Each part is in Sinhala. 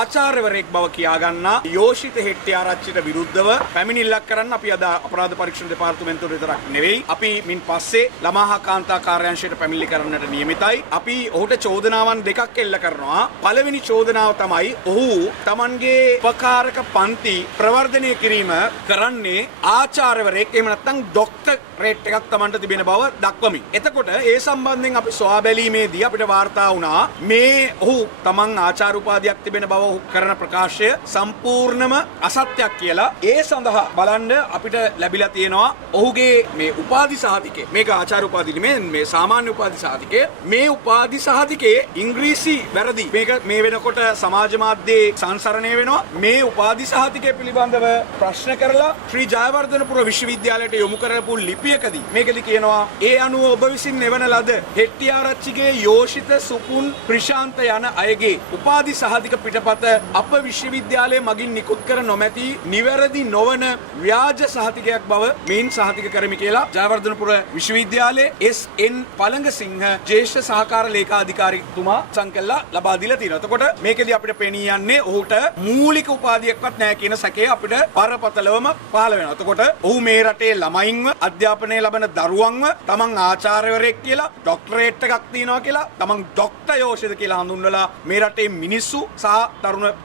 ආචාර්යවරයෙක් බව කියා ගන්නා යෝෂිත හෙට්ටිආරච්චිට විරුද්ධව පැමිණිල්ලක් කරන්න අපි අද අපරාධ පරීක්ෂණ දෙපාර්තමේන්තුවට විතරක් නෙවෙයි අපි මින් පස්සේ ළමා හා කාන්තා කාර්යාංශයට පැමිණිලි කරන්නට නියමිතයි. අපි ඔහුට චෝදනාවන් දෙකක් එල්ල කරනවා. පළවෙනි චෝදනාව තමයි ඔහු Tamanගේ උපකාරක පන්ති ප්‍රවර්ධනය කිරීම කරන්නේ ආචාර්යවරයෙක් එහෙම නැත්නම් ඩොක්ටරේට් එකක් Tamanට තිබෙන බව දක්වමින්. එතකොට ඒ සම්බන්ධයෙන් අපි සොයා බැලීමේදී අපිට වාර්තා වුණා මේ ඔහු Taman ආචාර්ය උපාධියක් තිබෙන බව ඔහු කරන ප්‍රකාශය සම්පූර්ණම අසත්‍යයක් කියලා. ඒ සඳහා බලන්න අපිට ලැබිලා තියෙනවා ඔහුගේ මේ උපාධි සහතිකය. මේක ආචාර්ය උපාධි නෙමෙයි මේ සාමාන්‍ය උපාධි සහතිකය. මේ උපාධි සහතිකයේ ඉංග්‍රීසි වැරදි. මේක මේ වෙනකොට සමාජ මාධ්‍යයේ සංසරණය වෙනවා. මේ උපාධි සහතිකය පිළිබඳව ප්‍රශ්න කරලා ශ්‍රී ජයවර්ධනපුර විශ්වවිද්‍යාලයට යොමු කරපු ලිපියකදී මේකදී කියනවා ඒ අනුව ඔබ විසින් එවන ලද හෙට්ටිආරච්චිගේ යෝෂිත සුපුන් ප්‍රශාන්ත යන අයගේ උපාධි සහතික පිටපත අප විශ්වවිද්‍යාලයේ මගින් නිකුත් කර නොමැති නිවැරදි නොවන ව්‍යාජ සහතිකයක් බව මෙයින් සහතික කරමි කියලා ජයවර්ධනපුර විශ්වවිද්‍යාලයේ SN පළඟසිංහ ජ්‍යෙෂ්ඨ සහකාර ලේකාධිකාරීතුමා සංකල්ලා ලබා දීලා තියෙනවා. එතකොට මේකෙදී අපිට පෙනී යන්නේ ඔහුට මූලික උපාධියක්වත් නැහැ කියන සැකය අපිට බරපතලවම පහළ වෙනවා. එතකොට ඔහු මේ රටේ ළමයින්ව අධ්‍යාපනය ලබන දරුවන්ව තමන් ආචාර්යවරයෙක් කියලා ඩොක්ටරේට් එකක් තියනවා කියලා තමන් ඩොක්ටර් යෝෂිත කියලා හඳුන්වලා මේ රටේ මිනිස්සු සහ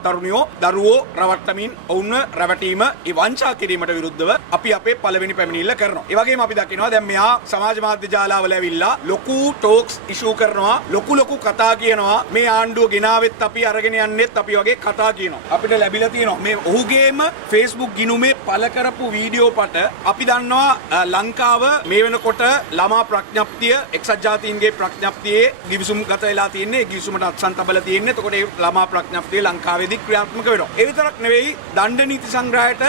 තරුණියෝ දරුවෝ රවට්ටමින් ඔවුන්ව රැවටීම ඒ වංචා කිරීමට විරුද්ධව අපි අපේ පළවෙනි පැමිණිල්ල කරනවා. ඒ වගේම අපි දකිනවා දැන් මෙහා සමාජ මාධ්‍ය ජාලාවල ඇවිල්ලා ලොකු ටෝක්ස් ඉෂුව කරනවා ලොකු කතා කියනවා මේ ආණ්ඩුව ගෙනාවෙත් අපි අරගෙන යන්නෙත් අපි වගේ කතා කියනවා. අපිට ලැබිලා තියෙනවා මේ ඔහුගේම Facebook ගිණුමේ පළ කරපු වීඩියෝ පට අපි දන්නවා ලංකාව මේ වෙනකොට ළමා ප්‍රඥප්තිය එක්සත් ජාතීන්ගේ ප්‍රඥප්තියේ ගිවිසුම් ගත වෙලා තියෙන්නේ. ඒ ගිවිසුමට අත්සන් තබලා තියෙන්නේ. එතකොට ඒ ළමා ප්‍රඥප්තිය ලංකාවේදී ක්‍රියාත්මක වෙනවා. ඒ විතරක් නෙවෙයි දණ්ඩ නීති සංග්‍රහයට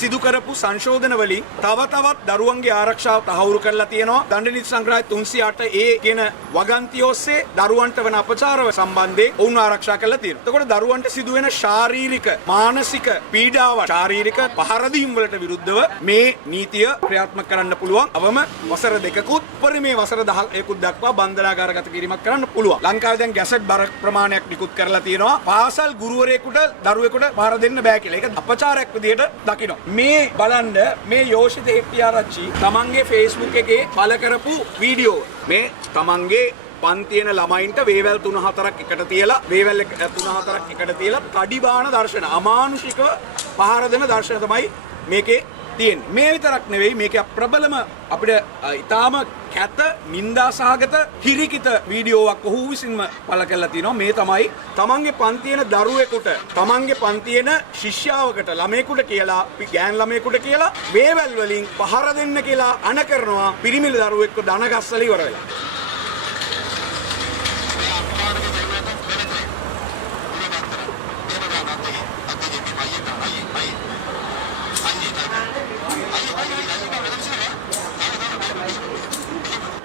සිදු කරපු සංශෝධන වලින් තවත් දරුවන්ගේ ආරක්ෂාව තහවුරු කරලා තියෙනවා. දණ්ඩ නීති සංග්‍රහය 308 ඒ කියන වගන්තිය ඔස්සේ දරුවන්ට වන අපචාර සම්බන්ධයෙන් ඔවුන් ආරක්ෂා කරලා තියෙනවා. එතකොට දරුවන්ට සිදුවෙන ශාරීරික මානසික පීඩාව ශාරීරික පහර දීම් වලට විරුද්ධව මේ නීතිය ක්‍රියාත්මක කරන්න පුළුවන්. අවම වසර දෙකකුත් පරිමේ වසර 10කුත් දක්වා බන්ධනාගාරගත කිරීමක් කරන්න පුළුවන්. ලංකාවේ දැන් ගැසට් බර ප්‍රමාණයක් නිකුත් කරලා තියෙනවා. පාසල් ගුරුවරයෙකුට දරුවෙකුට පහර දෙන්න බෑ කියලා. ඒක අපචාරයක් විදියට දකිනවා. මේ බලන්න මේ යෝෂිත හෙට්ටිආරච්චි තමන්ගේ Facebook එකේ පළ කරපු වීඩියෝ මේ තමන්ගේ පන්තියන ළමයින්ට වේවැල් 3-4ක් එකට තියලා වේවැල් 3-4ක් එකට තියලා කඩිබාන දර්ශන අමානුෂිකව පහර දෙන දර්ශන තමයි මේකේ තියෙන්නේ. මේ විතරක් නෙවෙයි මේකේ ප්‍රබලම අපිට ඊටාම කැත නින්දා සහගත හිරිකිත වීඩියෝවක් ඔහු විසින්ම පළ කරලා තිනවා. මේ තමයි තමන්ගේ පන්තියන දරුවෙකුට තමන්ගේ පන්තියන ශිෂ්‍යාවකට ළමයෙකුට කියලා ගෑන් ළමයෙකුට කියලා වේවැල් වලින් පහර දෙන්න කියලා අණ කරනවා පිරිමිල දරුවෙක්ව දන ගස්සලා ඉවර වෙලා.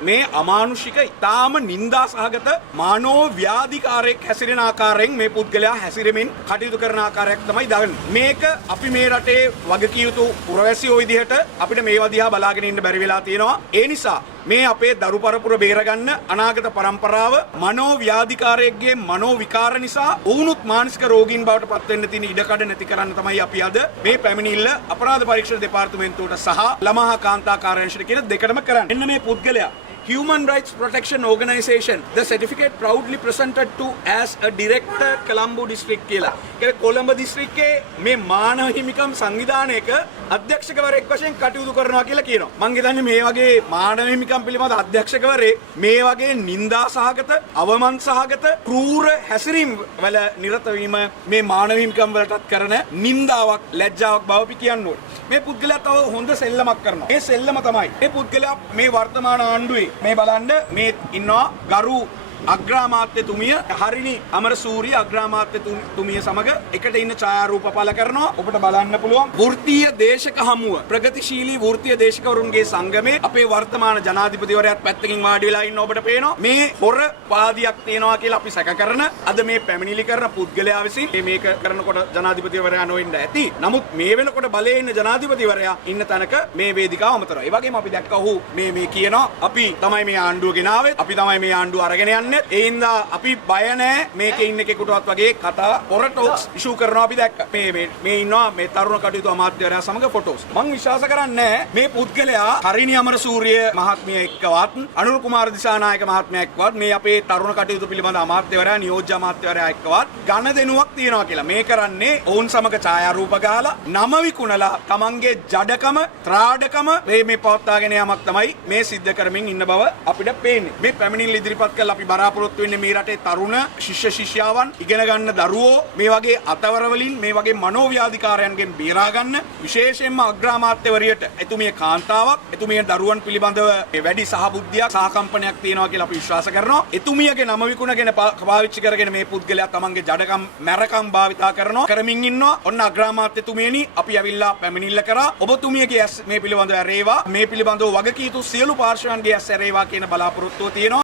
මේ අමානුෂික ඊටාම නින්දා සහගත මානව ව්‍යාධිකාරයක් හැසිරෙන ආකාරයෙන් මේ පුද්ගලයා හැසිරෙමින් කටයුතු කරන ආකාරයක් තමයි දකින්නේ. මේක අපි මේ රටේ වගකිය යුතු පුරවැසියෝ විදිහට අපිට මේවා දිහා බලාගෙන ඉන්න බැරි වෙලා තියෙනවා. ඒ නිසා මේ අපේ දරු පරපුර බේරගන්න අනාගත පරම්පරාව මනෝ ව්‍යාධිකාරයෙක්ගේ මනෝ විකාර නිසා වුණුත් මානසික රෝගීන් බවට පත් වෙන්න තියෙන ඉඩකඩ නැති කරන්න තමයි අපි අද මේ පැමිණිල්ල අපරාධ පරීක්ෂණ දෙපාර්තමේන්තුවට සහ ළමා හා කාන්තා කාර්යාංශයට කියන දෙකටම කරන්නේ. එන්න මේ පුද්ගලයා Human Rights Protection Organization the certificate proudly presented to as a director Colombo district කියලා. ඒක කොළඹ දිස්ත්‍රික්කයේ මේ මානව හිමිකම් සංවිධානයක අධ්‍යක්ෂකවරයෙක් වශයෙන් කටයුතු කරනවා කියලා කියනවා. මම හිතන්නේ මේ වගේ මානව හිමිකම් පිළිබඳ අධ්‍යක්ෂකවරයෙක් මේ වගේ නින්දා සහගත, අවමන් සහගත, ක්‍රූර හැසිරීම් වල නිරත වීම මේ මානව හිමිකම් වලටත් කරන නින්දාවක්, ලැජ්ජාවක් බව අපි කියන්න ඕනේ. මේ පුද්ගලයා තව හොඳ සෙල්ලමක් කරනවා. ඒ සෙල්ලම තමයි මේ පුද්ගලයා මේ වර්තමාන ආණ්ඩුවේ මේ බලන්න මේ ඉන්නවා ගරු අග්‍රාමාත්‍යතුමිය හරිනි අමරසූරිය අග්‍රාමාත්‍යතුමිය සමග එකට ඉන්න ඡායාරූප පළ කරනවා. ඔබට බලන්න පුළුවන් වෘත්තීය දේශක හමුව ප්‍රගතිශීලී වෘත්තීය දේශකවරුන්ගේ සංගමේ අපේ වර්තමාන ජනාධිපතිවරයාත් පැත්තකින් වාඩි වෙලා ඉන්න ඔබට පේනවා. මේ හොර පාදියක් තියෙනවා කියලා අපි සැක කරන අද මේ පැමිණිලි කරන පුද්ගලයා විසින් මේක කරනකොට ජනාධිපතිවරයා නොවෙන්න ඇති. නමුත් මේ වෙනකොට බලයේ ඉන්න ජනාධිපතිවරයා ඉන්න තැනක මේ වේදිකාව අමතරයි. ඒ වගේම අපි දැක්කා ඔහු මේ කියනවා අපි තමයි මේ ආණ්ඩුව ගෙනාවේ. අපි තමයි මේ ආණ්ඩුව අරගෙන යන්නේ. කරන්නේ. ඒ හින්දා අපි බය නැහැ මේකේ ඉන්න කෙනෙකුටවත් වගේ කතා පොර ටොක්ස් ඉෂුව කරනවා අපි දැක්ක. මේ ඉන්නවා මේ තරුණ කටයුතු අමාත්‍යවරයා සමග ෆොටෝස්. මම විශ්වාස කරන්නේ මේ පුද්ගලයා හරිනි අමරසූරිය මහත්මිය එක්කවත් අනුර කුමාර දිසානායක මහත්මයා එක්කවත් මේ අපේ තරුණ කටයුතු පිළිබඳ අමාත්‍යවරයා නියෝජ්‍ය අමාත්‍යවරයා එක්කවත් ගණදෙනුවක් තියනවා කියලා. මේ කරන්නේ ඔවුන් සමග ඡායාරූප ගහලා නම විකුණලා තමන්ගේ ජඩකම ත්‍රාඩකම මේ පවත්වාගෙන යාමක් තමයි මේ සිද්ධ කරමින් ඉන්න බව අපිට පේන්නේ. මේ පැමිණිල්ල ඉදිරිපත් කළා අපි බලාපොරොත්තු වෙන්නේ මේ රටේ තරුණ ශිෂ්‍ය ශිෂ්‍යාවන් ඉගෙන ගන්න දරුවෝ මේ වගේ අතවර වලින් මේ වගේ මනෝව්‍යාධිකාරයන්ගෙන් බේරා ගන්න විශේෂයෙන්ම අග්‍රාමාත්‍යවරියට එතුමිය කාන්තාවක් එතුමිය දරුවන් පිළිබඳව වැඩි සහබුද්ධියක් සහකම්පනයක් තියෙනවා කියලා අපි විශ්වාස කරනවා. එතුමියගේ නම විකුණගෙන පාවිච්චි කරගෙන මේ පුද්ගලයා තමන්ගේ ජඩකම් මැරකම් භාවිතා කරනවා කරමින් ඉන්නවා. ඔන්න අග්‍රාමාත්‍යතුමියනි අපි ඇවිල්ලා පැමිණිල්ල කරා. ඔබතුමියගේ ඇස් මේ පිළිබඳව ඇරේවා. මේ පිළිබඳව වගකීතු සියලු පාර්ශවයන්ගේ ඇස් ඇරේවා කියන බලාපොරොත්තුව තියෙනවා.